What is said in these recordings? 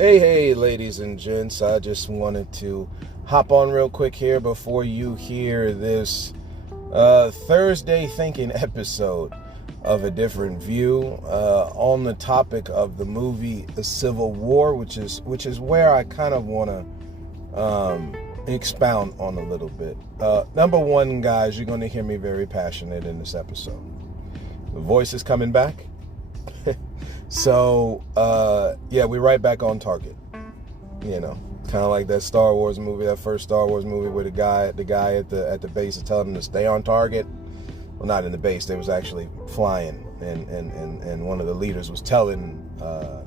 Hey, ladies and gents, I just wanted to hop on real quick here before you hear this Thursday Thinkin episode of A Different View on the topic of the movie The Civil War, which is where I kind of want to expound on a little bit. Number one, guys, you're going to hear me very passionate in this episode. The voice is coming back. So, we're right back on target. You know, kind of like that Star Wars movie, that first Star Wars movie where the guy at the base is telling them to stay on target. Well, not in the base, they was actually flying, and one of the leaders was telling the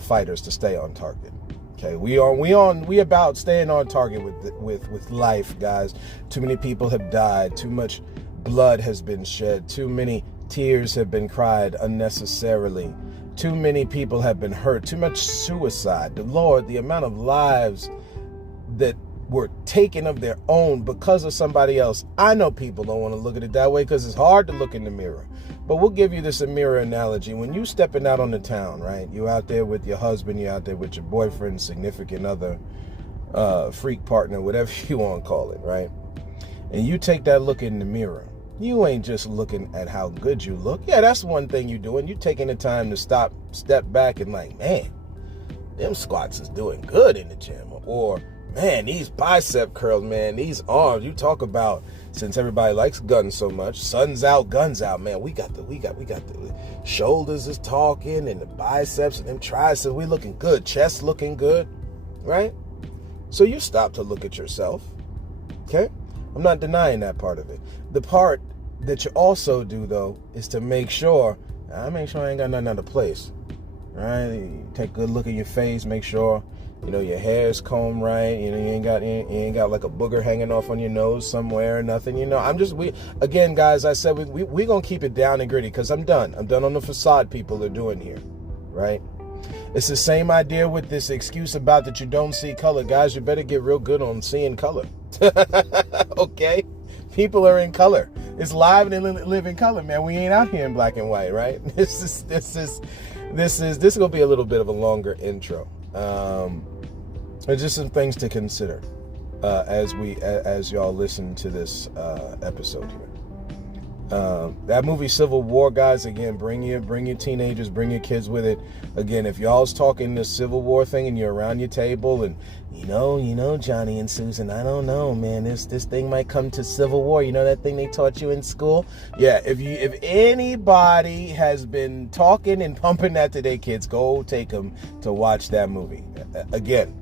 fighters to stay on target. Okay, we about staying on target with life, guys. Too many people have died. Too much blood has been shed. Too many tears have been cried unnecessarily. Too many people have been hurt. Too much suicide. The Lord, the amount of lives that were taken of their own because of somebody else. I know people don't want to look at it that way because it's hard to look in the mirror. But we'll give you this mirror analogy. When you stepping out on the town, right? You out there with your husband, you out there with your boyfriend, significant other, freak partner, whatever you want to call it, right? And you take that look in the mirror. You ain't just looking at how good you look. Yeah, that's one thing you're doing. You're taking the time to step back and like, man, them squats is doing good in the gym. Or, man, these bicep curls, man, these arms. You talk about, since everybody likes guns so much, sun's out, guns out, man. We got the shoulders is talking and the biceps and them triceps. We looking good. Chest looking good, right? So you stop to look at yourself, okay? I'm not denying that part of it. The part that you also do, though, is to make sure I ain't got nothing out of place. Right? You take a good look at your face, make sure, your hair's combed right, you ain't got like a booger hanging off on your nose somewhere or nothing, again, guys, I said we gonna keep it down and gritty because I'm done on the facade people are doing here, right? It's the same idea with this excuse about that you don't see color. Guys, you better get real good on seeing color. Okay? People are in color. It's live and live in color, man. We ain't out here in black and white, right? This is gonna be a little bit of a longer intro. There's just some things to consider as y'all listen to this episode here. That movie Civil War, guys, again, bring your teenagers, bring your kids with it. Again, if y'all's talking the Civil War thing and you're around your table and Johnny and Susan, I don't know, man, this thing might come to Civil War. You know that thing they taught you in school? Yeah, if anybody has been talking and pumping that to their kids, go take them to watch that movie. Again,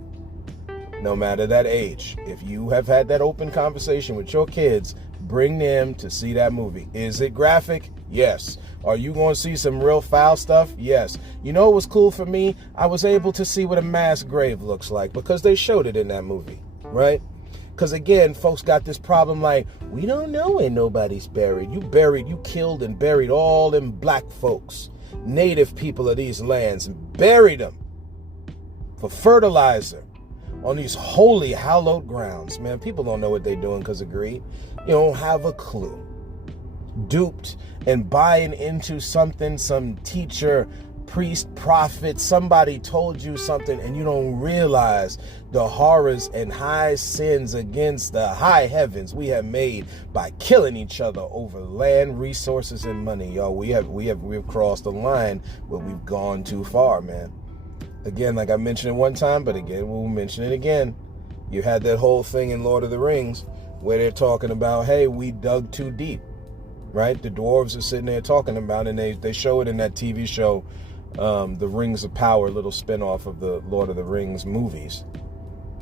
no matter that age, if you have had that open conversation with your kids, bring them to see that movie. Is it graphic? Yes. Are you going to see some real foul stuff? Yes. You know what was cool for me? I was able to see what a mass grave looks like because they showed it in that movie, right? Because again, folks got this problem like, we don't know where nobody's buried. You killed and buried all them black folks, native people of these lands, and buried them for fertilizer on these holy, hallowed grounds. Man, people don't know what they're doing because of greed. You don't have a clue. Duped and buying into something, some teacher, priest, prophet, somebody told you something and you don't realize the horrors and high sins against the high heavens we have made by killing each other over land, resources, and money. Y'all, we've crossed the line, but we've gone too far, man. Again, like I mentioned it one time, but again, we'll mention it again. You had that whole thing in Lord of the Rings where they're talking about, hey, we dug too deep, right? The dwarves are sitting there talking about it, and they show it in that TV show, The Rings of Power, little spinoff of the Lord of the Rings movies,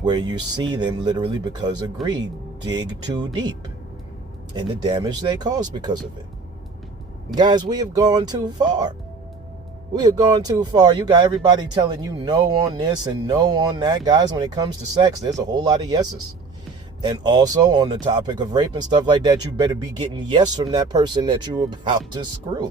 where you see them literally, because of greed, dig too deep, and the damage they cause because of it. Guys, we have gone too far. We have gone too far. You got everybody telling you no on this and no on that. Guys, when it comes to sex, there's a whole lot of yeses. And also on the topic of rape and stuff like that, you better be getting yes from that person that you're about to screw.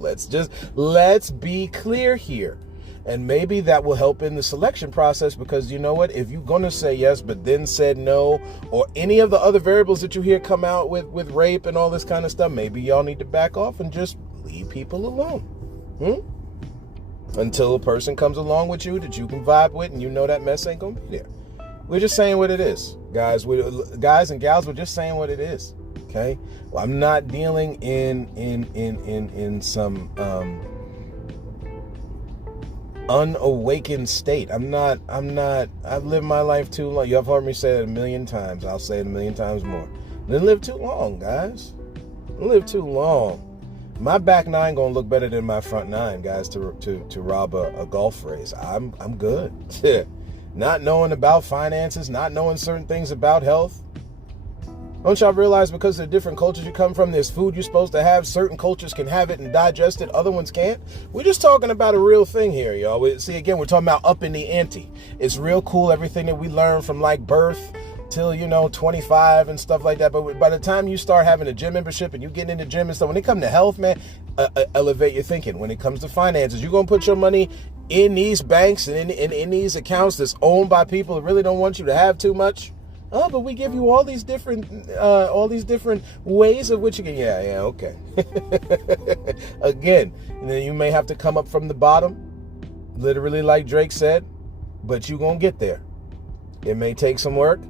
Let's be clear here. And maybe that will help in the selection process, because you know what? If you're going to say yes, but then said no, or any of the other variables that you hear come out with rape and all this kind of stuff, maybe y'all need to back off and just leave people alone. until a person comes along with you that you can vibe with and you know that mess ain't gonna be there. We're just saying what it is, guys. Guys and gals, we're just saying what it is. Okay? Well, I'm not dealing in some unawakened state. I've lived my life too long. You've heard me say it a million times. I'll say it a million times more. Didn't live too long, guys. Didn't live too long. My back nine gonna look better than my front nine, guys, to rob a golf race. I'm good. Not knowing about finances, not knowing certain things about health. Don't y'all realize because of the different cultures you come from, there's food you're supposed to have. Certain cultures can have it and digest it. Other ones can't. We're just talking about a real thing here, y'all. See, again, we're talking about up in the ante. It's real cool, everything that we learn from like birth till, 25 and stuff like that. But by the time you start having a gym membership and you get in the gym and stuff, when it comes to health, man, elevate your thinking. When it comes to finances, you're going to put your money in these banks and in these accounts that's owned by people that really don't want you to have too much. Oh, but we give you all these different ways of which you can. Yeah, okay. Again, and then you may have to come up from the bottom, literally like Drake said, but you're going to get there. It may take some work.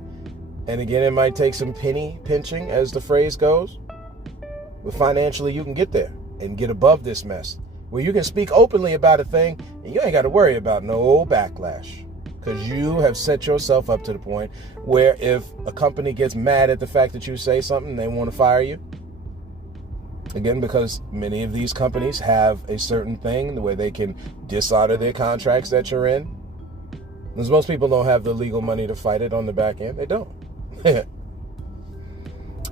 And again, it might take some penny pinching, as the phrase goes. But financially, you can get there and get above this mess, where you can speak openly about a thing and you ain't got to worry about no backlash. Because you have set yourself up to the point where if a company gets mad at the fact that you say something, they want to fire you. Again, because many of these companies have a certain thing where they can dishonor their contracts that you're in. Because most people don't have the legal money to fight it on the back end. They don't.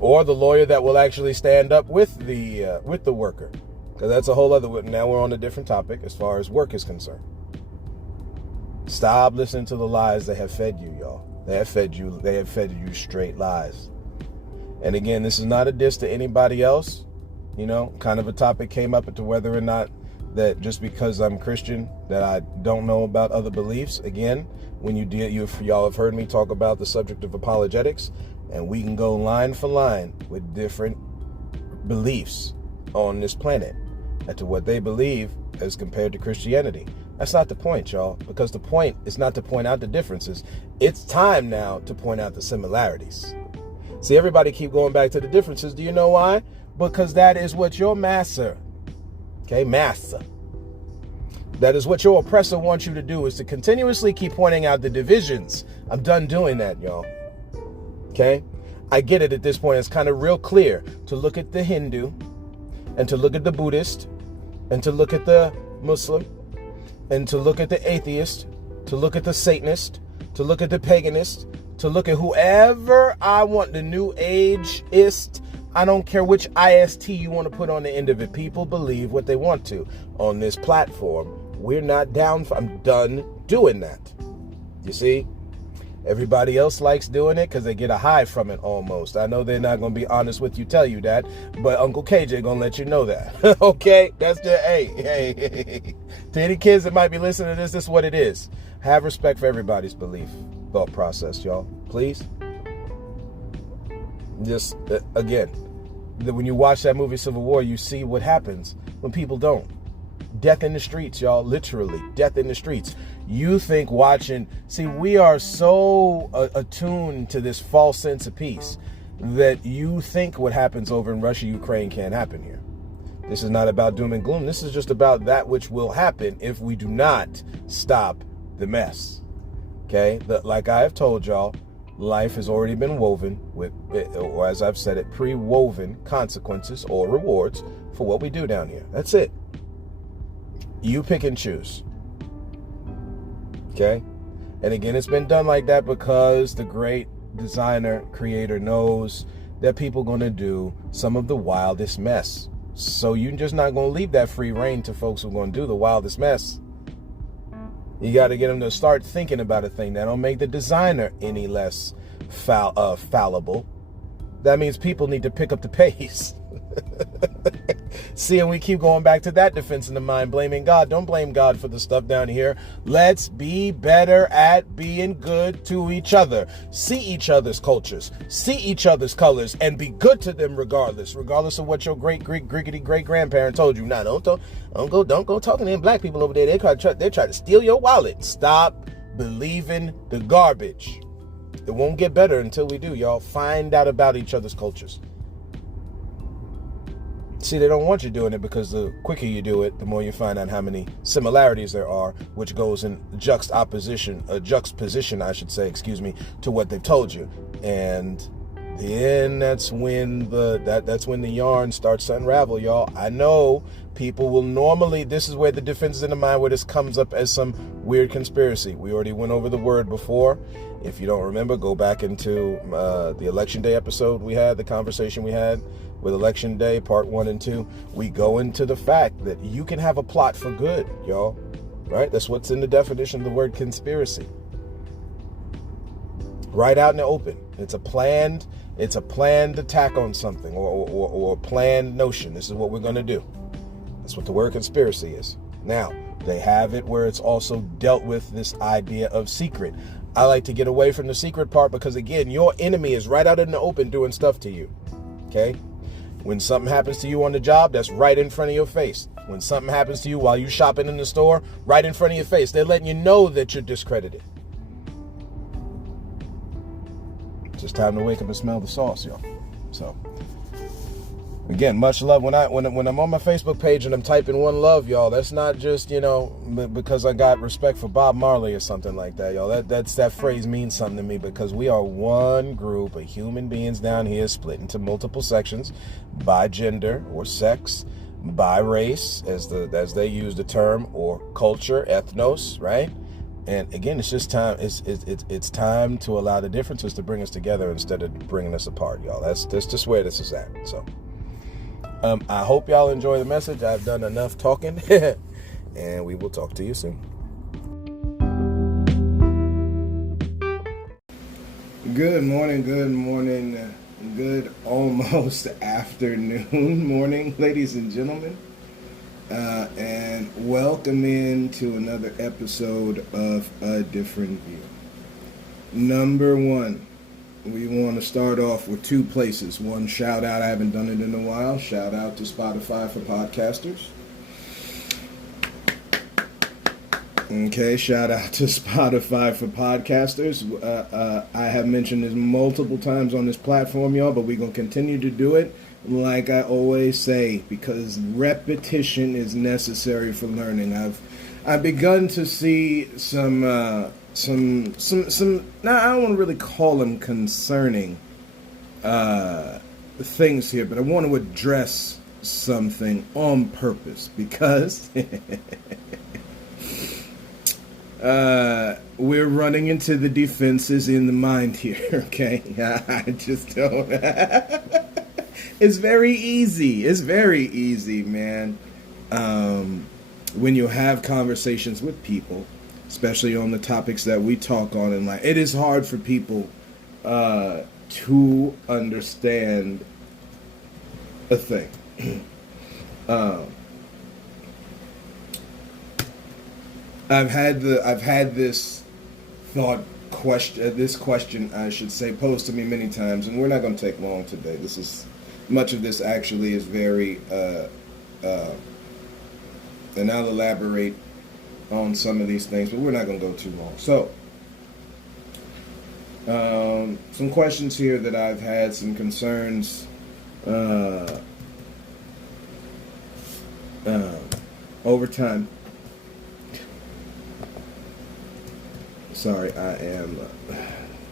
Or the lawyer that will actually stand up with the worker. Because that's a whole other... Now we're on a different topic as far as work is concerned. Stop listening to the lies they have fed you, y'all. They have fed you straight lies. And again, this is not a diss to anybody else. Kind of a topic came up into whether or not that just because I'm Christian that I don't know about other beliefs. Again, when y'all have heard me talk about the subject of apologetics, and we can go line for line with different beliefs on this planet as to what they believe as compared to Christianity. That's not the point, y'all, because the point is not to point out the differences. It's time now to point out the similarities. See, everybody keep going back to the differences. Do you know why? Because that is what your master, that is what your oppressor wants you to do, is to continuously keep pointing out the divisions. I'm done doing that, y'all. Okay? I get it at this point. It's kind of real clear to look at the Hindu and to look at the Buddhist and to look at the Muslim and to look at the atheist, to look at the Satanist, to look at the paganist, to look at whoever I want, the New Ageist. I don't care which IST you want to put on the end of it. People believe what they want to on this platform. We're not down. I'm done doing that. You see? Everybody else likes doing it because they get a high from it almost. I know they're not going to be honest with you, tell you that, but Uncle KJ going to let you know that. Okay? That's just, hey. To any kids that might be listening to this is what it is. Have respect for everybody's belief, thought process, y'all. Please. Just, again, when you watch that movie Civil War, you see what happens when people don't. Death in the streets, y'all. Literally, death in the streets. You think watching... See, we are so attuned to this false sense of peace that you think what happens over in Russia, Ukraine can't happen here. This is not about doom and gloom. This is just about that which will happen if we do not stop the mess. Okay? Like I have told y'all, life has already been woven with, or as I've said it, pre-woven consequences or rewards for what we do down here. That's it. You pick and choose. Okay? And again, it's been done like that because the great designer, creator knows that people are going to do some of the wildest mess. So you're just not going to leave that free reign to folks who are going to do the wildest mess. You got to get them to start thinking about a thing. That don't make the designer any less fallible. That means people need to pick up the pace. See, and we keep going back to that defense in the mind, blaming God. Don't blame God for the stuff down here. Let's be better at being good to each other. See each other's cultures, see each other's colors, and be good to them regardless of what your great grandparent told you. Nah, don't go talking to them black people over there. They try to steal your wallet. Stop believing the garbage. It won't get better until we do, y'all. Find out about each other's cultures. See, they don't want you doing it because the quicker you do it, the more you find out how many similarities there are, which goes in juxtaposition, to what they've told you. And then that's when the yarn starts to unravel, y'all. I know people will normally, this is where the defense is in the mind, where this comes up as some weird conspiracy. We already went over the word before. If you don't remember, go back into the election day episode we had, the conversation we had with election day, part 1 and 2. We go into the fact that you can have a plot for good, y'all. Right? That's what's in the definition of the word conspiracy. Right out in the open. It's a planned attack on something or a planned notion. This is what we're going to do. That's what the word conspiracy is. Now, they have it where it's also dealt with this idea of secret. I like to get away from the secret part because, again, your enemy is right out in the open doing stuff to you. Okay? When something happens to you on the job, that's right in front of your face. When something happens to you while you're shopping in the store, right in front of your face. They're letting you know that you're discredited. It's just time to wake up and smell the sauce, y'all. So, again, much love. When I'm on my Facebook page and I'm typing one love, y'all, that's not just, because I got respect for Bob Marley or something like that, y'all. That phrase means something to me because we are one group of human beings down here split into multiple sections by gender or sex, by race, as they use the term, or culture, ethnos, right? And again, it's just time. It's time to allow the differences to bring us together instead of bringing us apart, y'all. That's just where this is at. So. I hope y'all enjoy the message. I've done enough talking, and we will talk to you soon. Good morning, good almost afternoon, morning, ladies and gentlemen, and welcome into another episode of A Different View. Number one. We want to start off with 2 places. One, shout out, I haven't done it in a while. Shout out to Spotify for podcasters. Okay, shout out to Spotify for podcasters. I have mentioned this multiple times on this platform, y'all, but we're going to continue to do it like I always say, because repetition is necessary for learning. I've begun to see some now I don't want to really call them concerning things here, but I want to address something on purpose because we're running into the defenses in the mind here, okay? I just don't. It's very easy, man. When you have conversations with people, especially on the topics that we talk on in life, it is hard for people to understand a thing. I've had this question, I should say, posed to me many times, and we're not going to take long today. Much of this actually is very, and I'll elaborate on some of these things, but we're not going to go too long. So, some questions here that I've had, some concerns over time. Sorry, I am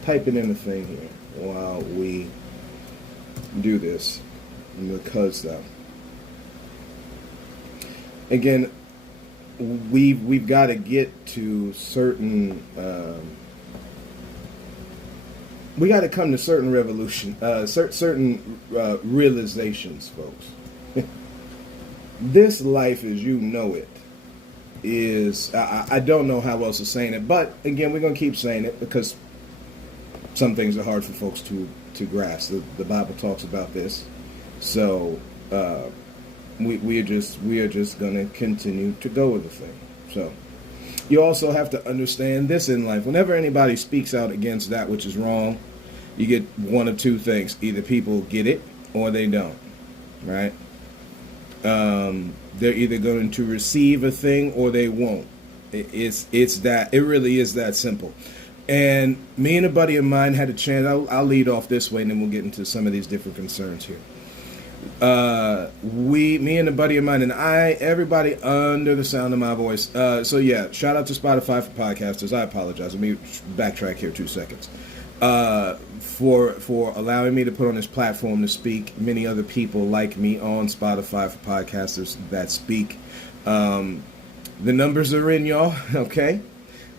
typing in a thing here while we do this, because again, we've got to get to certain. We got to come to certain certain realizations, folks. This life, as you know it, is, I don't know how else to say it, but again, we're going to keep saying it because some things are hard for folks to grasp. The Bible talks about this. So, we are just going to continue to go with the thing. So you also have to understand this in life. Whenever anybody speaks out against that which is wrong, you get one of two things. Either people get it or they don't, right? They're either going to receive a thing or they won't. It really is that simple. And me and a buddy of mine had a chance. I'll lead off this way, and then we'll get into some of these different concerns here. Me and a buddy of mine and everybody under the sound of my voice. So yeah, shout out to Spotify for podcasters. I apologize. Let me backtrack here 2 seconds. For allowing me to put on this platform to speak. Many other people like me on Spotify for podcasters that speak. The numbers are in, y'all. Okay.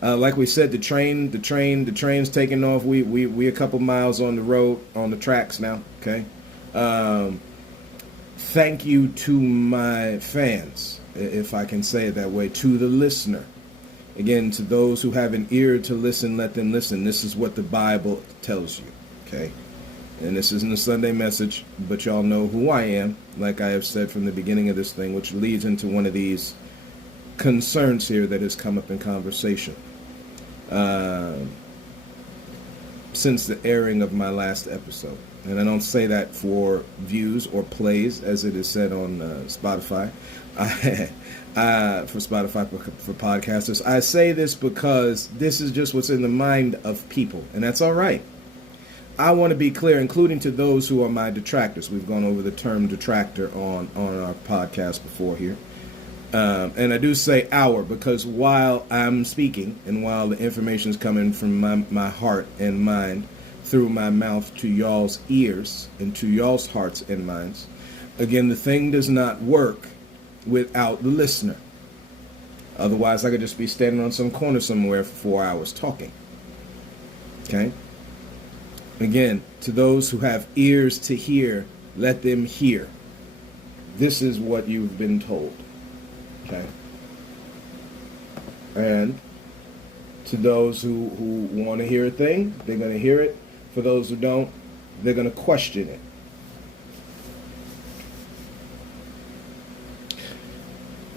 Like we said, the train's taking off. We a couple miles on the road, on the tracks now. Okay. Thank you to my fans, if I can say it that way, to the listener. Again, to those who have an ear to listen, let them listen. This is what the Bible tells you, okay? And this isn't a Sunday message, but y'all know who I am, like I have said from the beginning of this thing, which leads into one of these concerns here that has come up in conversation since the airing of my last episode. And I don't say that for views or plays, as it is said on Spotify. For Spotify for podcasters. I say this because this is just what's in the mind of people, and that's all right. I want to be clear, including to those who are my detractors. We've gone over the term detractor on our podcast before here. And I do say our because while I'm speaking and while the information is coming from my heart and mind through my mouth to y'all's ears and to y'all's hearts and minds, again, the thing does not work without the listener. Otherwise, I could just be standing on some corner somewhere for 4 hours talking. Okay? Again, to those who have ears to hear, let them hear. This is what you've been told. Okay? And to those who want to hear a thing, they're going to hear it. For those who don't, they're going to question it.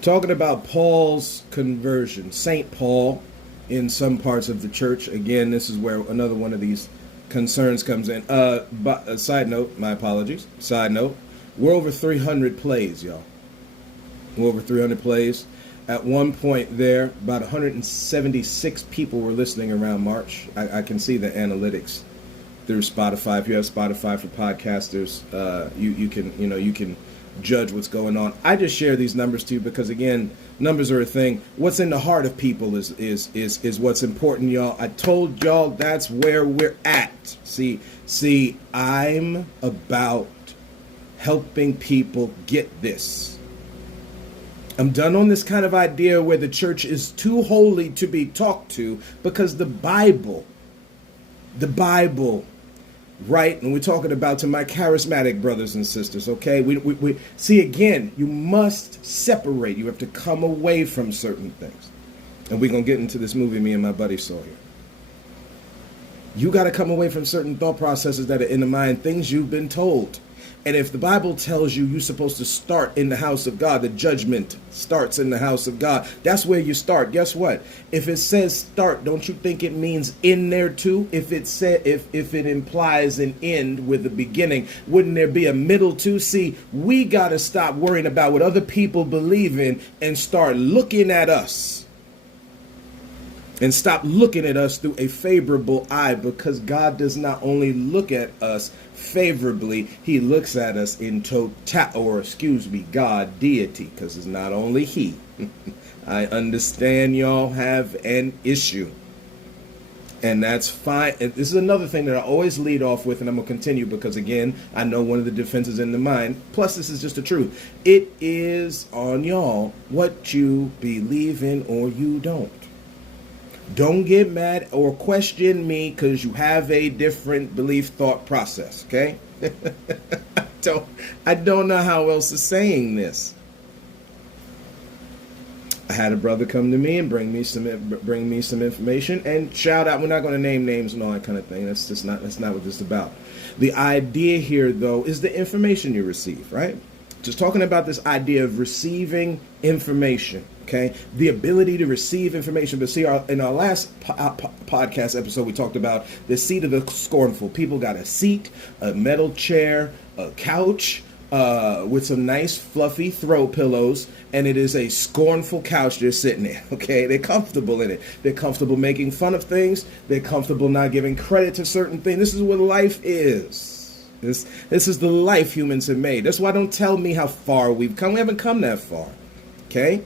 Talking about Paul's conversion, St. Paul in some parts of the church. Again, this is where another one of these concerns comes in. But side note, my apologies. Side note, we're over 300 plays, y'all. We're over 300 plays. At one point there, about 176 people were listening around March. I can see the analytics through Spotify. If you have Spotify for podcasters, you can judge what's going on. I just share these numbers to you because, again, numbers are a thing. What's in the heart of people is what's important, y'all. I told y'all that's where we're at. See, I'm about helping people get this. I'm done on this kind of idea where the church is too holy to be talked to, because the Bible, right? And we're talking about to my charismatic brothers and sisters, okay? We see, again, you must separate. You have to come away from certain things. And we're going to get into this movie me and my buddy saw here. You got to come away from certain thought processes that are in the mind, things you've been told. And if the Bible tells you you're supposed to start in the house of God, the judgment starts in the house of God, that's where you start. Guess what? If it says start, don't you think it means in there too? If it implies an end with a beginning, wouldn't there be a middle too? See, we got to stop worrying about what other people believe in and start looking at us. And stop looking at us through a favorable eye, because God does not only look at us favorably, he looks at us in God, deity, because it's not only he. I understand y'all have an issue. And that's fine. And this is another thing that I always lead off with, and I'm going to continue because, again, I know one of the defenses in the mind. Plus, this is just the truth. It is on y'all what you believe in or you don't. Don't get mad or question me because you have a different belief thought process, okay? I don't know how else to saying this. I had a brother come to me and bring me some information, and shout out. We're not going to name names and all that kind of thing. That's not what this is about. The idea here, though, is the information you receive, right? Just talking about this idea of receiving information, okay? The ability to receive information. But see, in our last podcast episode, we talked about the seat of the scornful. People got a seat, a metal chair, a couch, with some nice fluffy throw pillows, and it is a scornful couch they're sitting in, okay? They're comfortable in it. They're comfortable making fun of things. They're comfortable not giving credit to certain things. This is what life is. This is the life humans have made. That's why don't tell me how far we've come. We haven't come that far, okay?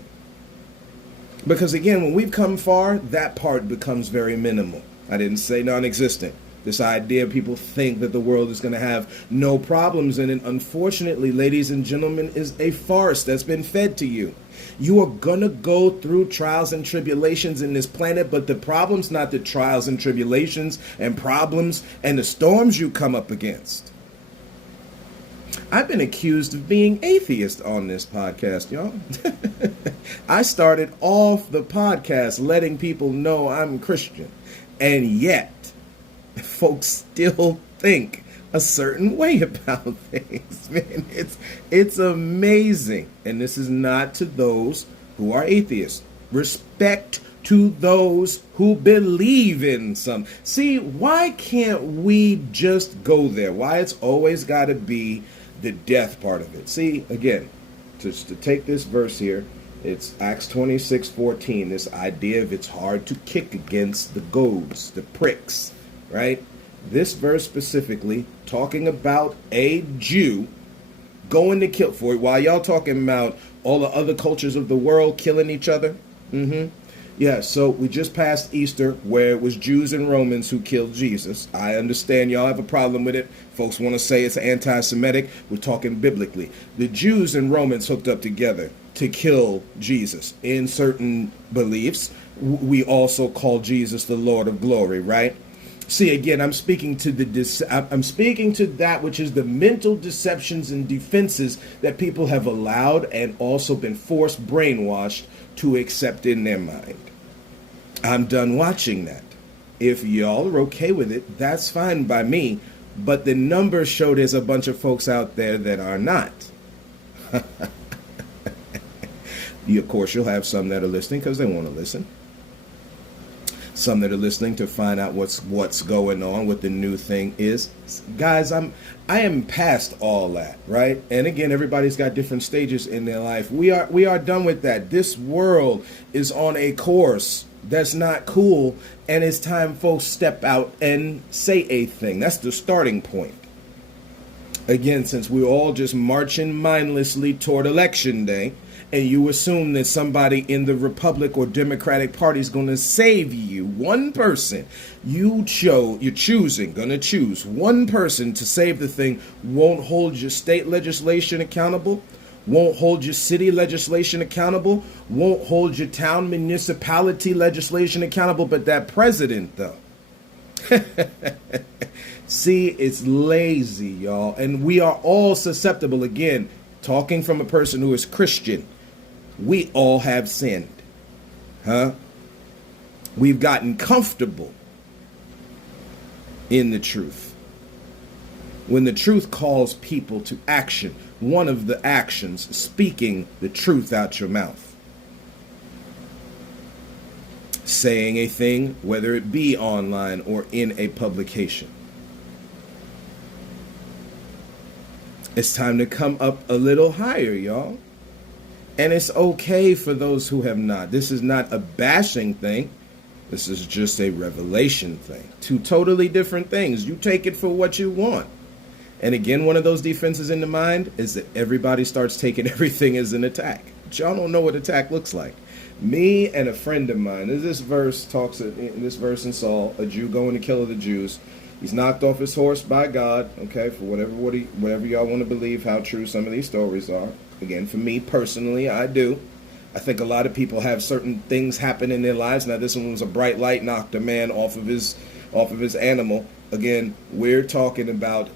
Because again, when we've come far, that part becomes very minimal. I didn't say non-existent. This idea people think that the world is going to have no problems in it, unfortunately, ladies and gentlemen, is a farce that's been fed to you. You are going to go through trials and tribulations in this planet, but the problem's not the trials and tribulations and problems and the storms you come up against. I've been accused of being atheist on this podcast, y'all. I started off the podcast letting people know I'm Christian, and yet folks still think a certain way about things, man. It's amazing. And this is not to those who are atheists. Respect to those who believe in some. See, why can't we just go there? Why it's always got to be the death part of it? See, again, just to take this verse here, it's Acts 26:14, this idea of it's hard to kick against the goads, the pricks, right? This verse specifically talking about a Jew going to kill for it, while y'all talking about all the other cultures of the world killing each other. Yeah, so we just passed Easter where it was Jews and Romans who killed Jesus. I understand y'all have a problem with it. Folks want to say it's anti-Semitic. We're talking biblically. The Jews and Romans hooked up together to kill Jesus. In certain beliefs, we also call Jesus the Lord of glory, right? See, again, I'm speaking to that which is the mental deceptions and defenses that people have allowed and also been forced, brainwashed to accept in their mind. I'm done watching that. If y'all are okay with it, that's fine by me. But the numbers show there's a bunch of folks out there that are not. Of course, you'll have some that are listening because they want to listen. Some that are listening to find out what's going on, what the new thing is. Guys, I am past all that, right? And again, everybody's got different stages in their life. We are done with that. This world is on a course that's not cool, and it's time folks step out and say a thing. That's the starting point. Again, since we're all just marching mindlessly toward election day, and you assume that somebody in the Republic or Democratic Party is going to save you, one person, you're going to choose one person to save the thing, won't hold your state legislation accountable, won't hold your city legislation accountable, won't hold your town municipality legislation accountable, but that president, though. See, it's lazy, y'all. And we are all susceptible, again, talking from a person who is Christian. We all have sinned. We've gotten comfortable in the truth. When the truth calls people to action, one of the actions, speaking the truth out your mouth. Saying a thing, whether it be online or in a publication. It's time to come up a little higher, y'all. And it's okay for those who have not. This is not a bashing thing. This is just a revelation thing. Two totally different things. You take it for what you want. And again, one of those defenses in the mind is that everybody starts taking everything as an attack. But y'all don't know what attack looks like. Me and a friend of mine, this verse in Saul, a Jew going to kill the Jews. He's knocked off his horse by God, okay, for whatever y'all want to believe how true some of these stories are. Again, for me personally, I do. I think a lot of people have certain things happen in their lives. Now, this one was a bright light, knocked a man off of his animal. Again, we're talking about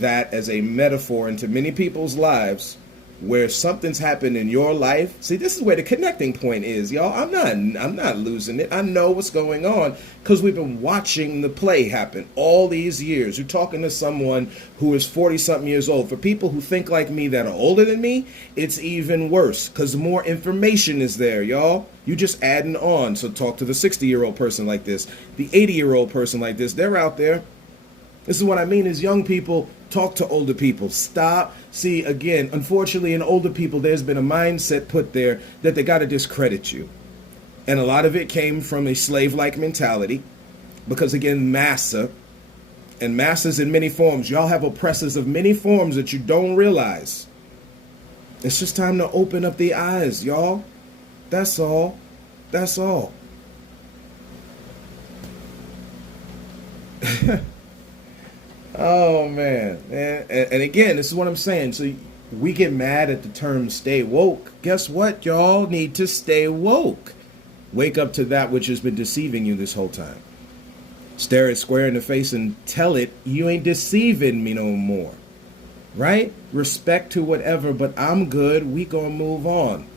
that as a metaphor into many people's lives where something's happened in your life. See, this is where the connecting point is, y'all. I'm not losing it. I know what's going on because we've been watching the play happen all these years. You're talking to someone who is 40-something years old. For people who think like me that are older than me, it's even worse because more information is there, y'all. You just adding on. So talk to the 60-year-old person like this, the 80-year-old person like this. They're out there. This is what I mean is young people, talk to older people. Stop. See, again, unfortunately, in older people, there's been a mindset put there that they got to discredit you. And a lot of it came from a slave-like mentality because, again, massa, and masses in many forms. Y'all have oppressors of many forms that you don't realize. It's just time to open up the eyes, y'all. That's all. That's all. Oh, man. And again, this is what I'm saying. So we get mad at the term stay woke. Guess what? Y'all need to stay woke. Wake up to that which has been deceiving you this whole time. Stare it square in the face and tell it, you ain't deceiving me no more. Right? Respect to whatever, but I'm good. We gonna move on.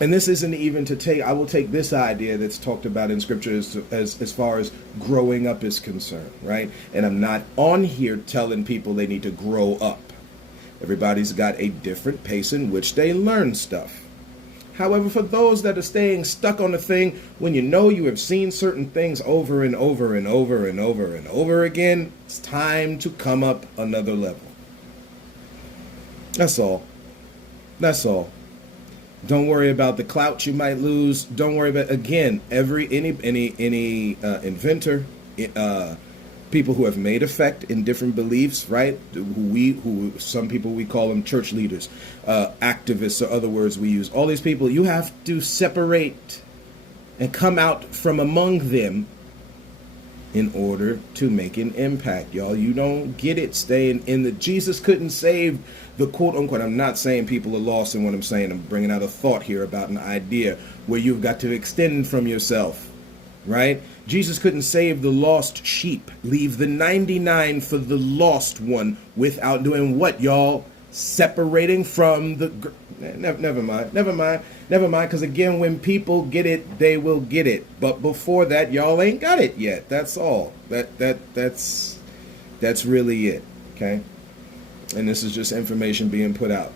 And this isn't even to take, I will take this idea that's talked about in scripture as far as growing up is concerned, right? And I'm not on here telling people they need to grow up. Everybody's got a different pace in which they learn stuff. However, for those that are staying stuck on the thing, when you know you have seen certain things over and over and over and over and over again, it's time to come up another level. That's all. That's all. Don't worry about the clout you might lose. Don't worry about, again, any inventor, people who have made effect in different beliefs, right? Who some people we call them church leaders, activists, or other words we use. All these people, you have to separate and come out from among them in order to make an impact, y'all. You don't get it staying in the, Jesus couldn't save the quote unquote, I'm not saying people are lost in what I'm saying. I'm bringing out a thought here about an idea where you've got to extend from yourself, right? Jesus couldn't save the lost sheep, leave the 99 for the lost one without doing what, y'all? Separating from the, never mind, because again, when people get it, they will get it. But before that, y'all ain't got it yet. That's all. That's really it, okay? And this is just information being put out.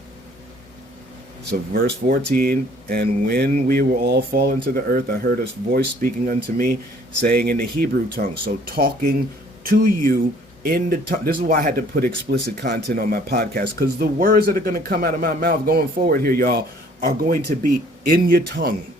So verse 14, and when we were all fallen to the earth, I heard a voice speaking unto me, saying in the Hebrew tongue, so talking to you in the tongue. This is why I had to put explicit content on my podcast, because the words that are going to come out of my mouth going forward here, y'all, are going to be in your tongue,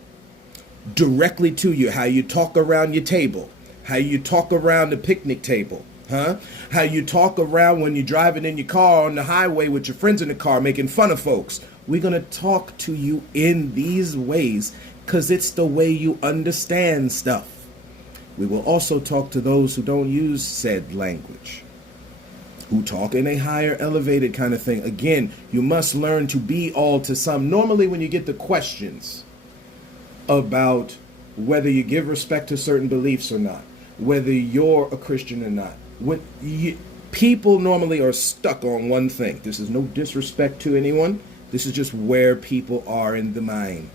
directly to you, how you talk around your table, how you talk around the picnic table. How you talk around when you're driving in your car on the highway with your friends in the car making fun of folks. We're going to talk to you in these ways because it's the way you understand stuff. We will also talk to those who don't use said language, who talk in a higher elevated kind of thing. Again, you must learn to be all to some. Normally when you get the questions about whether you give respect to certain beliefs or not, whether you're a Christian or not, people normally are stuck on one thing. This is no disrespect to anyone. This is just where people are in the mind.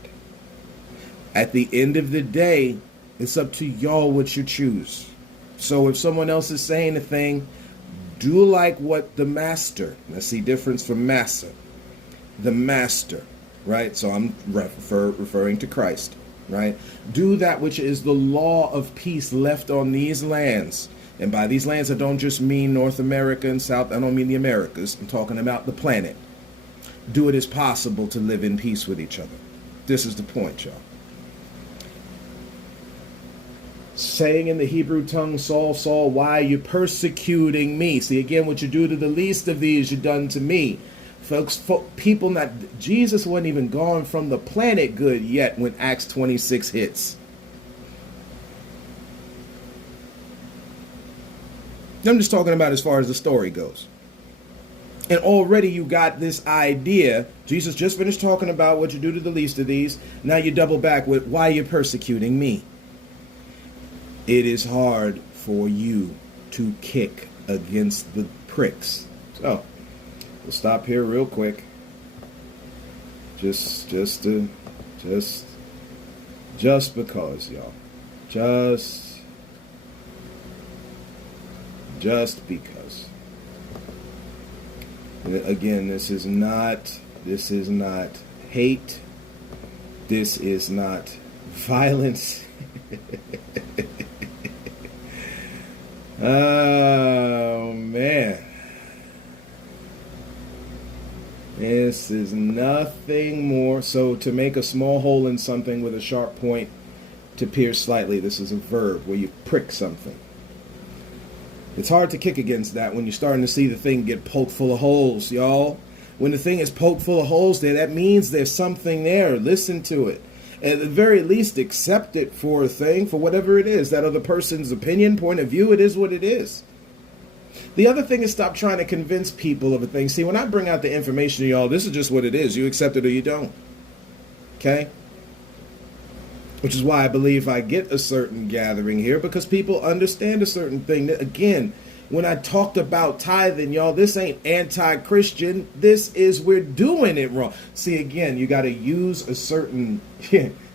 At the end of the day, it's up to y'all what you choose. So if someone else is saying a thing, do like what the master, let's see difference from massa, the master, right? So I'm referring to Christ, right? Do that which is the law of peace left on these lands. And by these lands, I don't just mean North America and South. I don't mean the Americas. I'm talking about the planet. Do it as possible to live in peace with each other. This is the point, y'all. Saying in the Hebrew tongue, Saul, Saul, why are you persecuting me? See, again, what you do to the least of these, you done to me. Folks, people not, Jesus wasn't even gone from the planet good yet when Acts 26 hits. I'm just talking about as far as the story goes. And already you got this idea. Jesus just finished talking about what you do to the least of these. Now you double back with why you're persecuting me. It is hard for you to kick against the pricks. So we'll stop here real quick. Just because, y'all. Just because. Again, this is not hate. This is not violence. Oh, man. This is nothing more. So to make a small hole in something with a sharp point to pierce slightly, this is a verb where you prick something. It's hard to kick against that when you're starting to see the thing get poked full of holes, y'all. When the thing is poked full of holes there, that means there's something there. Listen to it. At the very least, accept it for a thing, for whatever it is. That other person's opinion, point of view, it is what it is. The other thing is stop trying to convince people of a thing. See, when I bring out the information to y'all, this is just what it is. You accept it or you don't. Okay? Which is why I believe I get a certain gathering here, because people understand a certain thing. Again, when I talked about tithing, y'all, this ain't anti-Christian. This is we're doing it wrong. See, again, you got to use a certain,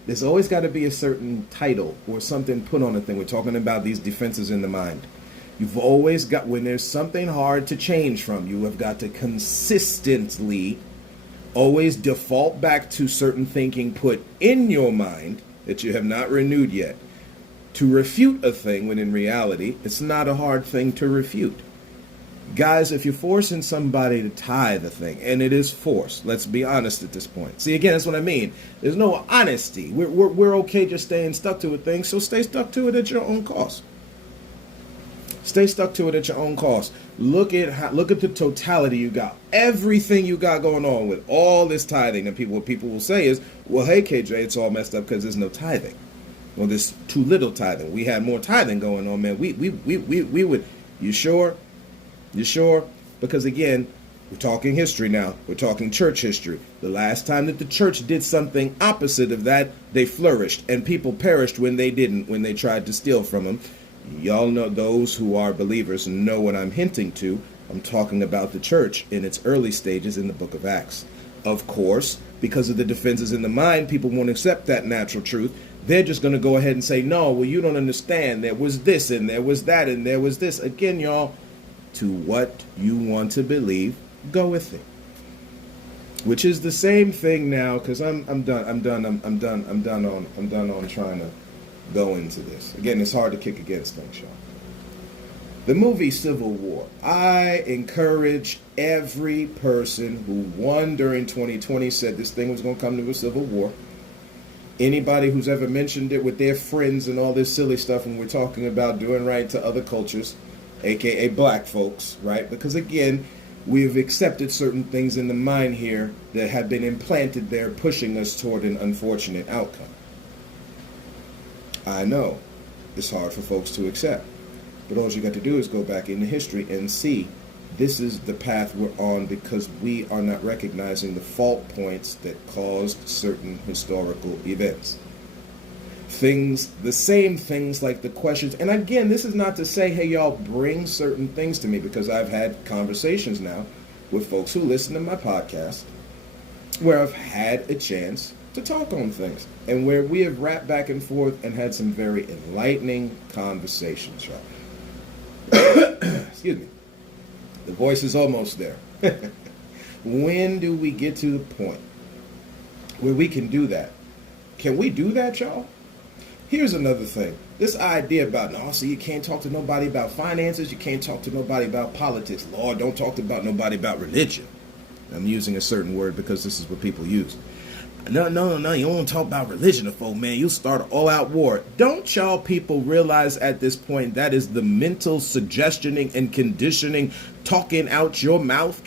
there's always got to be a certain title or something put on a thing. We're talking about these defenses in the mind. You've always got, when there's something hard to change from, you have got to consistently always default back to certain thinking put in your mind that you have not renewed yet, to refute a thing when in reality, it's not a hard thing to refute. Guys, if you're forcing somebody to tithe a thing, and it is forced, let's be honest at this point. See, again, that's what I mean. There's no honesty. We're okay just staying stuck to a thing, so stay stuck to it at your own cost. Stay stuck to it at your own cost. Look at the totality you got. Everything you got going on with all this tithing. And what people will say is, well, hey, KJ, it's all messed up because there's no tithing. Well, there's too little tithing. We had more tithing going on, man. We would. You sure? You sure? Because again, we're talking history now. We're talking church history. The last time that the church did something opposite of that, they flourished. And people perished when they didn't, when they tried to steal from them. Y'all know, those who are believers know what I'm hinting to. I'm talking about the church in its early stages in the book of Acts. Of course, because of the defenses in the mind, people won't accept that natural truth. They're just going to go ahead and say, no, well, you don't understand. There was this and there was that and there was this. Again, y'all, to what you want to believe, go with it. Which is the same thing now, because I'm done on trying to go into this. Again, it's hard to kick against things, y'all. The movie Civil War. I encourage every person who won during 2020 said this thing was going to come to a civil war. Anybody who's ever mentioned it with their friends and all this silly stuff when we're talking about doing right to other cultures, aka black folks, right? Because again, we have accepted certain things in the mind here that have been implanted there, pushing us toward an unfortunate outcome. I know it's hard for folks to accept, but all you got to do is go back into history and see this is the path we're on because we are not recognizing the fault points that caused certain historical events. Things, the same things like the questions. And again, this is not to say, hey, y'all bring certain things to me, because I've had conversations now with folks who listen to my podcast where I've had a chance to talk on things and where we have rapped back and forth and had some very enlightening conversations, y'all. Excuse me. The voice is almost there. When do we get to the point where we can do that? Can we do that, y'all? Here's another thing. This idea about, no, so you can't talk to nobody about finances. You can't talk to nobody about politics. Lord, don't talk about nobody about religion. I'm using a certain word because this is what people use. No, you don't want to talk about religion to folk, man. You'll start an all-out war. Don't y'all people realize at this point that is the mental suggestioning and conditioning talking out your mouth?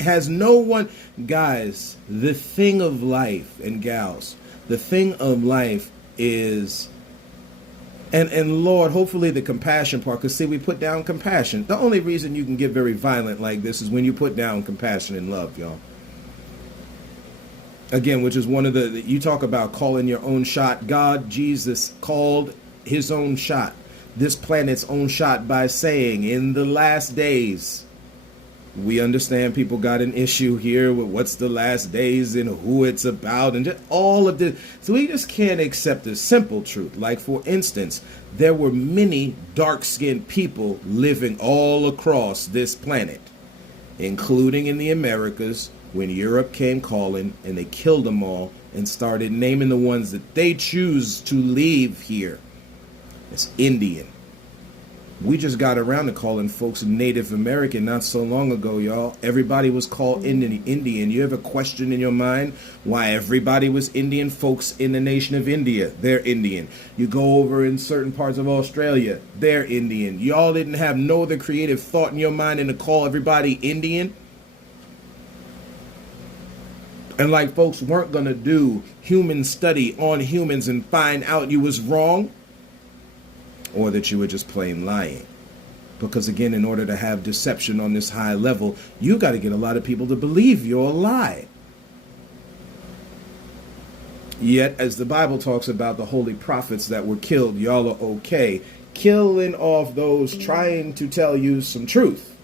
Has no one, guys, the thing of life, and gals, the thing of life is, and Lord, hopefully the compassion part, because see, we put down compassion. The only reason you can get very violent like this is when you put down compassion and love, y'all. Again, which is one of you talk about calling your own shot. God, Jesus called his own shot, this planet's own shot, by saying, in the last days, We understand people got an issue here with what's the last days and who it's about and just all of this. So we just can't accept the simple truth. Like, for instance, there were many dark-skinned people living all across this planet, including in the Americas, when Europe came calling and they killed them all and started naming the ones that they choose to leave here. It's Indian. We just got around to calling folks Native American not so long ago, y'all. Everybody was called Indian. You have a question in your mind why everybody was Indian? Folks in the nation of India, they're Indian. You go over in certain parts of Australia, they're Indian. Y'all didn't have no other creative thought in your mind than to call everybody Indian? And like folks weren't going to do human study on humans and find out you was wrong? Or that you were just plain lying. Because again, in order to have deception on this high level, you got to get a lot of people to believe your lie. Yet, as the Bible talks about the holy prophets that were killed, y'all are okay killing off those trying to tell you some truth.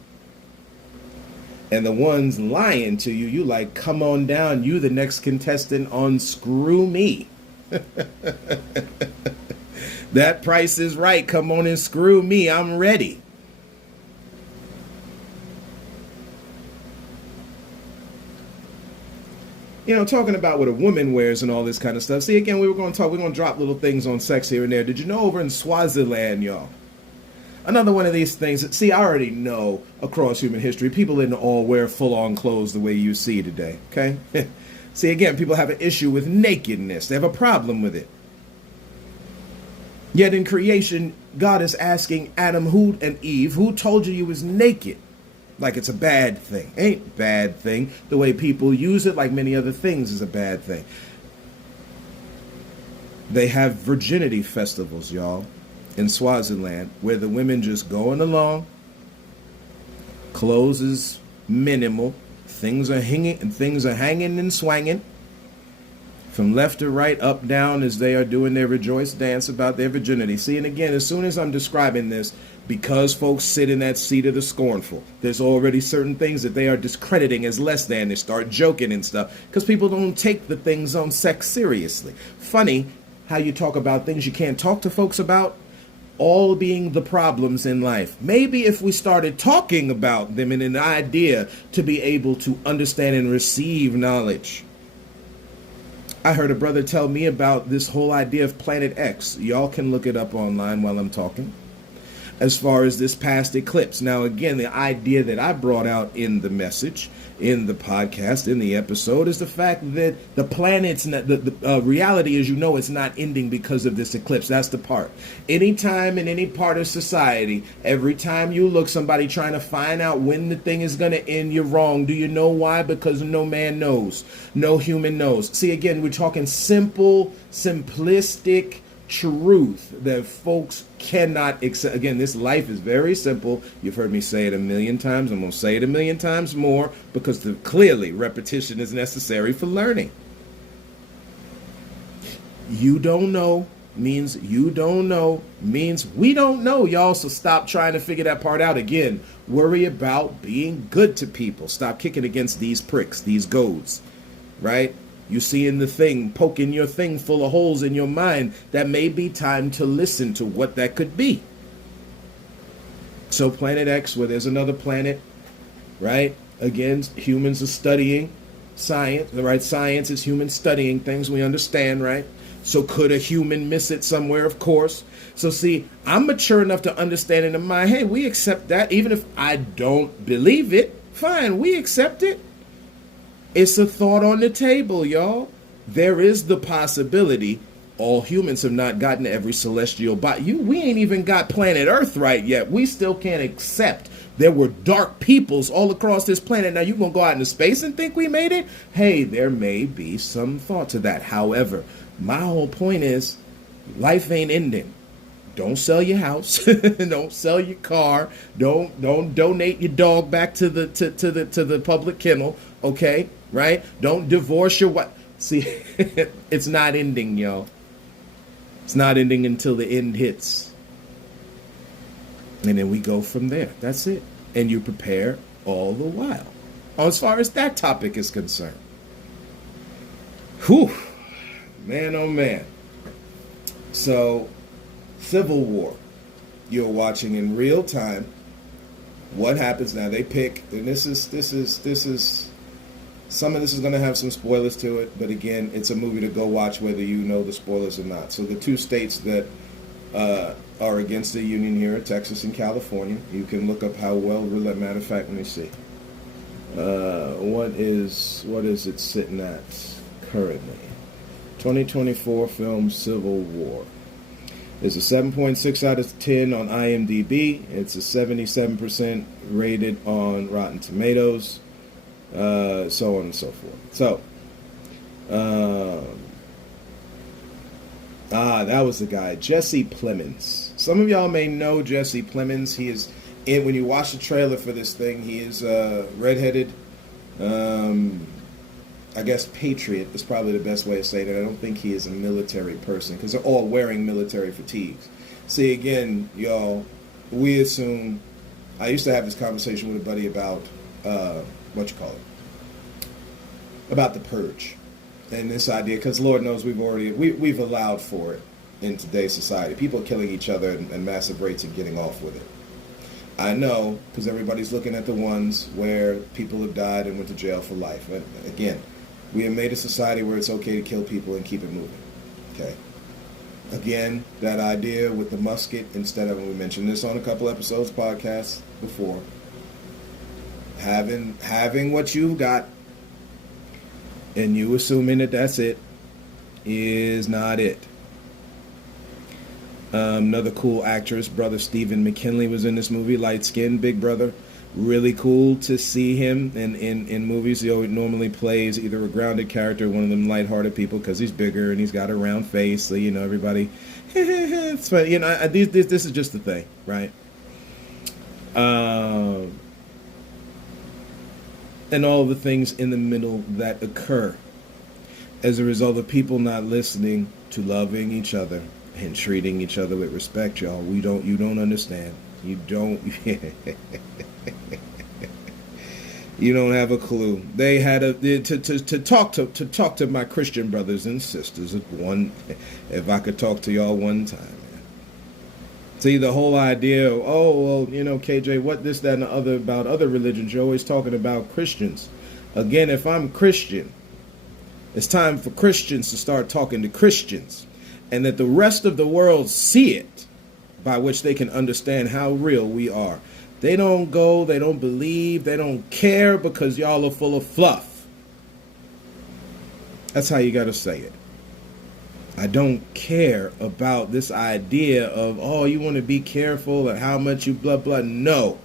And the ones lying to you, you like, come on down, you the next contestant on Screw Me. That price is right. Come on and screw me. I'm ready. You know, talking about what a woman wears and all this kind of stuff. See, again, we're going to drop little things on sex here and there. Did you know over in Swaziland, y'all? Another one of these things. See, I already know across human history, people didn't all wear full-on clothes the way you see today, okay? See, again, people have an issue with nakedness. They have a problem with it. Yet in creation, God is asking Adam and Eve, who told you was naked? Like it's a bad thing. Ain't a bad thing. The way people use it, like many other things, is a bad thing. They have virginity festivals, y'all, in Swaziland, where the women just going along. Clothes is minimal. Things are hanging and swanging. From left to right, up, down, as they are doing their rejoice dance about their virginity. See, and again, as soon as I'm describing this, because folks sit in that seat of the scornful, there's already certain things that they are discrediting as less than. They start joking and stuff, because people don't take the things on sex seriously. Funny how you talk about things you can't talk to folks about, all being the problems in life. Maybe if we started talking about them in an idea to be able to understand and receive knowledge. I heard a brother tell me about this whole idea of Planet X. Y'all can look it up online while I'm talking. As far as this past eclipse. Now, again, the idea that I brought out in the message, in the podcast, in the episode, is the fact that the planet's, the reality is, it's not ending because of this eclipse. That's the part. Anytime in any part of society, every time you look, somebody trying to find out when the thing is going to end, you're wrong. Do you know why? Because no man knows. No human knows. See, again, we're talking simple, simplistic truth that folks cannot accept. Again, this life is very simple. You've heard me say it a million times. I'm going to say it a million times more because clearly repetition is necessary for learning. You don't know means you don't know means we don't know, y'all. So stop trying to figure that part out. Again, worry about being good to people. Stop kicking against these pricks, these goads, right? You see in the thing, poking your thing full of holes in your mind, that may be time to listen to what that could be. So Planet X, where there's another planet, right? Again, humans are studying science, right? Science is humans studying things, we understand, right? So could a human miss it somewhere? Of course. So see, I'm mature enough to understand in the mind, hey, we accept that. Even if I don't believe it, fine, we accept it. It's a thought on the table, y'all. There is the possibility all humans have not gotten to every celestial body. We ain't even got planet Earth right yet. We still can't accept there were dark peoples all across this planet. Now you gonna go out into space and think we made it? Hey, there may be some thought to that. However, my whole point is life ain't ending. Don't sell your house. Don't sell your car. Don't donate your dog back to the public kennel. Okay, right? Don't divorce your wife. See, it's not ending, y'all. It's not ending until the end hits. And then we go from there. That's it. And you prepare all the while, as far as that topic is concerned. Whew. Man, oh man. So, Civil War. You're watching in real time what happens now. They pick, and this is some of this is going to have some spoilers to it, but again, it's a movie to go watch whether you know the spoilers or not. So the two states that are against the union here are Texas and California. You can look up how well, matter of fact, let me see. What is it sitting at currently? 2024 film Civil War. It's a 7.6 out of 10 on IMDb. It's a 77% rated on Rotten Tomatoes. So on and so forth. So, that was the guy, Jesse Plemons. Some of y'all may know Jesse Plemons. He is in, when you watch the trailer for this thing, he is redheaded. I guess patriot is probably the best way to say that. I don't think he is a military person because they're all wearing military fatigues. See, again, y'all, we assume. I used to have this conversation with a buddy about about the purge and this idea, because Lord knows we've allowed for it in today's society. People killing each other at massive rates and getting off with it. I know, because everybody's looking at the ones where people have died and went to jail for life. And again, we have made a society where it's okay to kill people and keep it moving. Okay. Again, that idea with the musket, instead of, we mentioned this on a couple episodes, podcasts before, having what you've got and you assuming that that's it is not it. Another cool actress, brother Stephen McKinley, was in this movie, light skin, big brother. Really cool to see him in movies. He normally plays either a grounded character, one of them lighthearted people, because he's bigger and he's got a round face. So, everybody, it's funny. This is just the thing, right? And all the things in the middle that occur as a result of people not listening to loving each other and treating each other with respect, y'all. You don't understand. You don't. You don't have a clue. They had to talk to my Christian brothers and sisters. If I could talk to y'all one time. Man. See, the whole idea of, KJ, what this, that, and the other about other religions. You're always talking about Christians. Again, if I'm Christian, it's time for Christians to start talking to Christians, and that the rest of the world see it, by which they can understand how real we are. They don't go, they don't believe, they don't care because y'all are full of fluff. That's how you got to say it. I don't care about this idea of, you want to be careful and how much you blah, blah. No.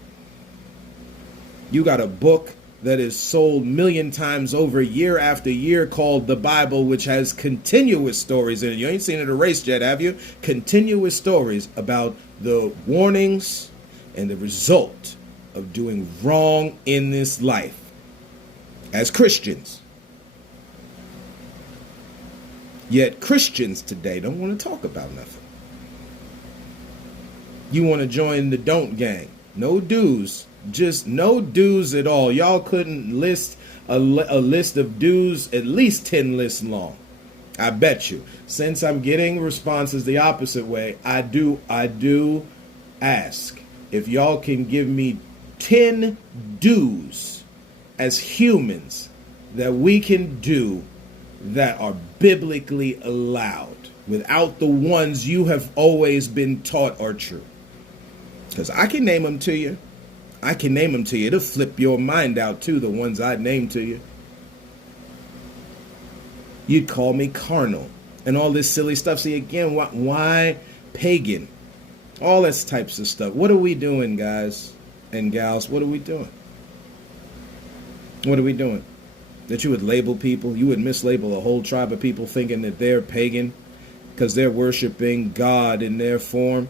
You got a book that is sold 1,000,000 times over year after year called the Bible, which has continuous stories in it. You ain't seen it erased yet, have you? Continuous stories about the warnings and the result of doing wrong in this life as Christians. Yet Christians today don't want to talk about nothing. You want to join the don't gang. No dues. Just no dues at all. Y'all couldn't list a list of dues at least 10 lists long. I bet you. Since I'm getting responses the opposite way, I do ask if y'all can give me 10 dues as humans that we can do that are biblically allowed without the ones you have always been taught are true. Because I can name them to you. I can name them to you. It'll flip your mind out too, the ones I named to you. You'd call me carnal and all this silly stuff. See, again, why pagan? All this types of stuff. What are we doing, guys and gals? What are we doing? What are we doing? That you would label people, you would mislabel a whole tribe of people thinking that they're pagan because they're worshiping God in their form.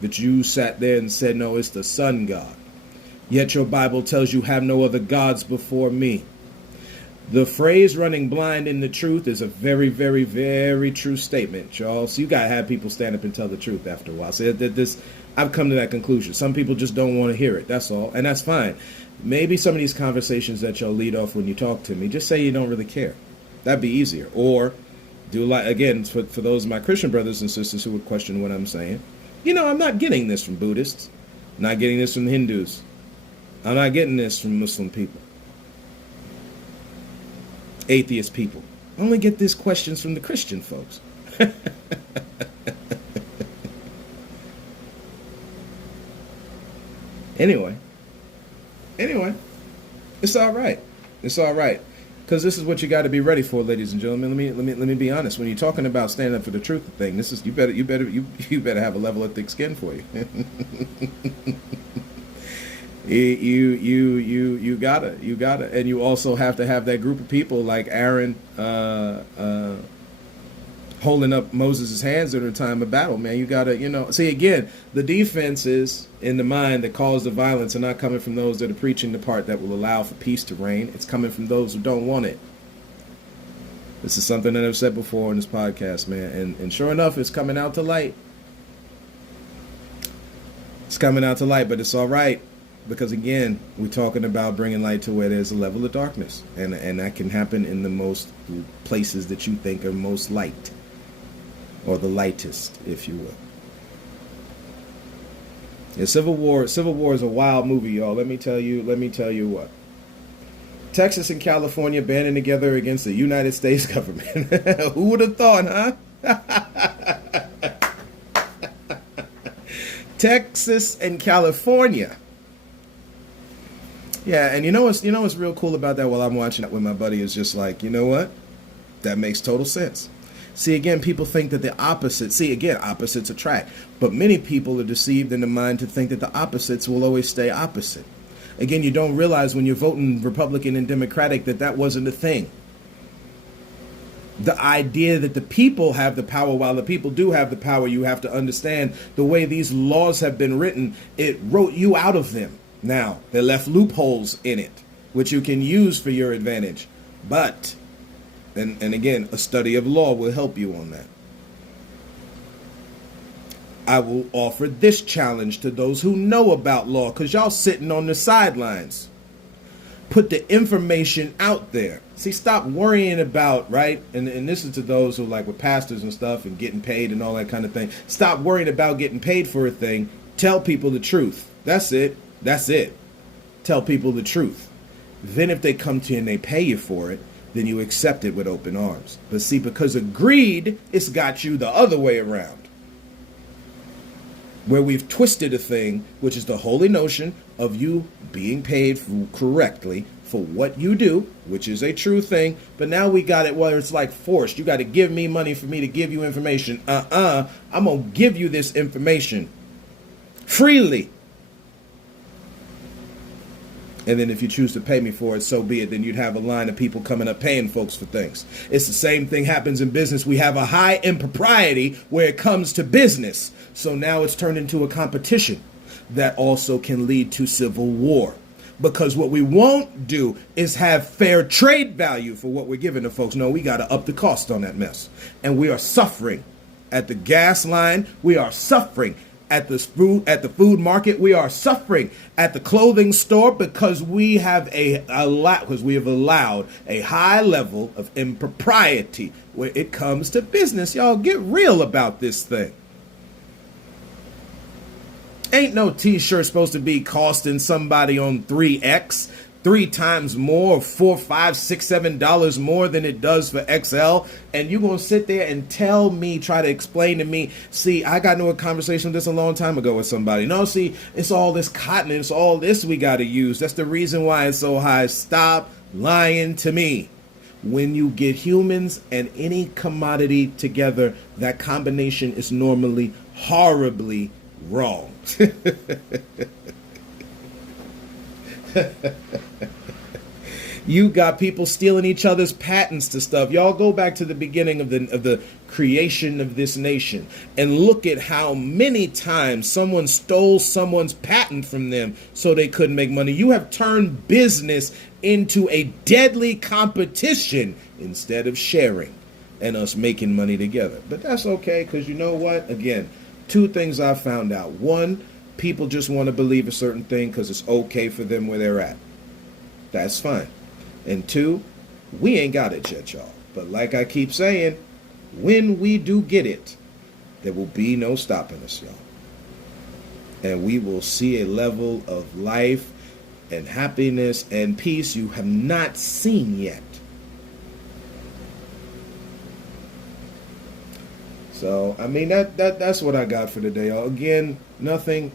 But you sat there and said, no, it's the sun God. Yet your Bible tells you have no other gods before me. The phrase running blind in the truth is a very, very, very true statement, y'all. So you got to have people stand up and tell the truth after a while. So I've come to that conclusion. Some people just don't want to hear it. That's all. And that's fine. Maybe some of these conversations that y'all lead off when you talk to me, just say you don't really care. That'd be easier. Or do like, again, for those of my Christian brothers and sisters who would question what I'm saying, I'm not getting this from Buddhists. I'm not getting this from Hindus. I'm not getting this from Muslim people. Atheist people. I only get these questions from the Christian folks. Anyway, it's all right. It's all right. Because this is what you got to be ready for, ladies and gentlemen. Let me be honest. When you're talking about standing up for the truth thing, this is you better have a level of thick skin for you. You gotta, and you also have to have that group of people like Aaron holding up Moses' hands during a time of battle. Man, you gotta, see, again, the defense is in the mind that caused the violence, and not coming from those that are preaching the part that will allow for peace to reign. It's coming from those who don't want it. This is something that I've said before in this podcast, man, and sure enough, it's coming out to light. It's coming out to light, but it's all right. Because again, we're talking about bringing light to where there's a level of darkness. And that can happen in the most places that you think are most light. Or the lightest, if you will. Yeah, Civil War is a wild movie, y'all. Let me tell you what. Texas and California banding together against the United States government. Who would have thought, huh? Texas and California. Yeah, and you know what's real cool about that while I'm watching that with my buddy is just like, you know what? That makes total sense. See, again, people think that the opposites attract. But many people are deceived in the mind to think that the opposites will always stay opposite. Again, you don't realize when you're voting Republican and Democratic that wasn't a thing. The idea that the people have the power while the people do have the power, you have to understand the way these laws have been written, it wrote you out of them. Now, they left loopholes in it, which you can use for your advantage. But, and again, a study of law will help you on that. I will offer this challenge to those who know about law, because y'all sitting on the sidelines. Put the information out there. See, stop worrying about, right? And this is to those who like with pastors and stuff and getting paid and all that kind of thing. Stop worrying about getting paid for a thing. Tell people the truth. That's it. That's it. Tell people the truth. Then if they come to you and they pay you for it, then you accept it with open arms. But see, because of greed, it's got you the other way around. Where we've twisted a thing, which is the holy notion of you being paid correctly for what you do, which is a true thing. But now we got it where it's like forced. You got to give me money for me to give you information. I'm going to give you this information freely. And then if you choose to pay me for it, so be it. Then you'd have a line of people coming up paying folks for things. It's the same thing happens in business. We have a high impropriety where it comes to business. So now it's turned into a competition that also can lead to civil war. Because what we won't do is have fair trade value for what we're giving to folks. No, we got to up the cost on that mess. And we are suffering at the gas line. We are suffering at the food market. We are suffering at the clothing store because we have allowed a high level of impropriety when it comes to business. Y'all get real about this thing. Ain't no t-shirt supposed to be costing somebody on 3X 3 times more, $4, $5, $6, $7 more than it does for XL, and you're gonna sit there and tell me, try to explain to me, see, I got into a conversation with this a long time ago with somebody. No, see, it's all this cotton, it's all this we gotta use. That's the reason why it's so high. Stop lying to me. When you get humans and any commodity together, that combination is normally horribly wrong. You got people stealing each other's patents to stuff. Y'all go back to the beginning of the creation of this nation and look at how many times someone stole someone's patent from them so they couldn't make money. You have turned business into a deadly competition instead of sharing and us making money together. But that's okay, because you know what? Again, two things I found out. One, people just want to believe a certain thing because it's okay for them where they're at. That's fine. And two, we ain't got it yet, y'all. But like I keep saying, when we do get it, there will be no stopping us, y'all. And we will see a level of life and happiness and peace you have not seen yet. So, I mean, that's what I got for today, y'all. Again, nothing.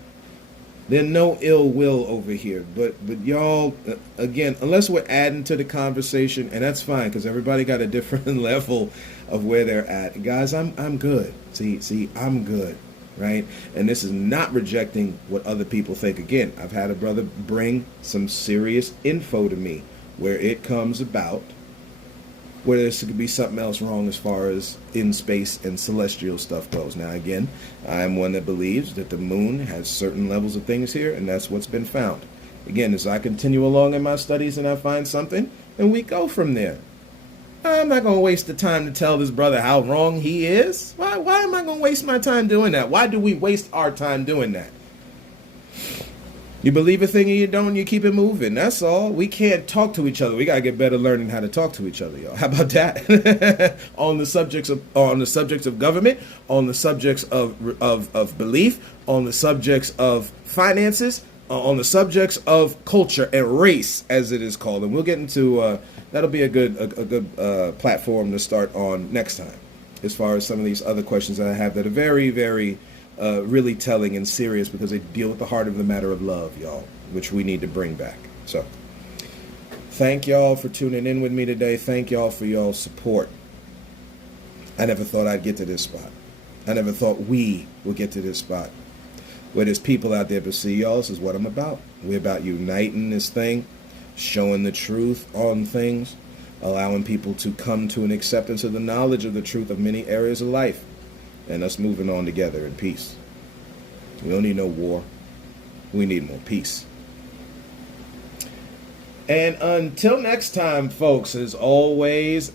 There's no ill will over here, but y'all, again, unless we're adding to the conversation, and that's fine, because everybody got a different level of where they're at. Guys, I'm good. See, I'm good, right? And this is not rejecting what other people think. Again, I've had a brother bring some serious info to me where it comes about where there could be something else wrong as far as in space and celestial stuff goes. Now, again, I am one that believes that the moon has certain levels of things here, and that's what's been found. Again, as I continue along in my studies and I find something, and we go from there. I'm not going to waste the time to tell this brother how wrong he is. Why am I going to waste my time doing that? Why do we waste our time doing that? You believe a thing and you don't, you keep it moving. That's all. We can't talk to each other. We got to get better learning how to talk to each other, y'all. How about that? on the subjects of government, on the subjects of belief, on the subjects of finances, on the subjects of culture and race, as it is called. And we'll get into that'll be a good platform to start on next time, as far as some of these other questions that I have that are very, very really telling and serious, because they deal with the heart of the matter of love, y'all, which we need to bring back. So thank y'all for tuning in with me today. Thank y'all for y'all's support. I never thought I'd get to this spot. I never thought we would get to this spot where there's people out there. But see, y'all, this is what I'm about. We're about uniting this thing, showing the truth on things, allowing people to come to an acceptance of the knowledge of the truth of many areas of life, and us moving on together in peace. We don't need no war. We need more peace. And until next time, folks, as always,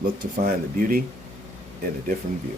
look to find the beauty in a different view.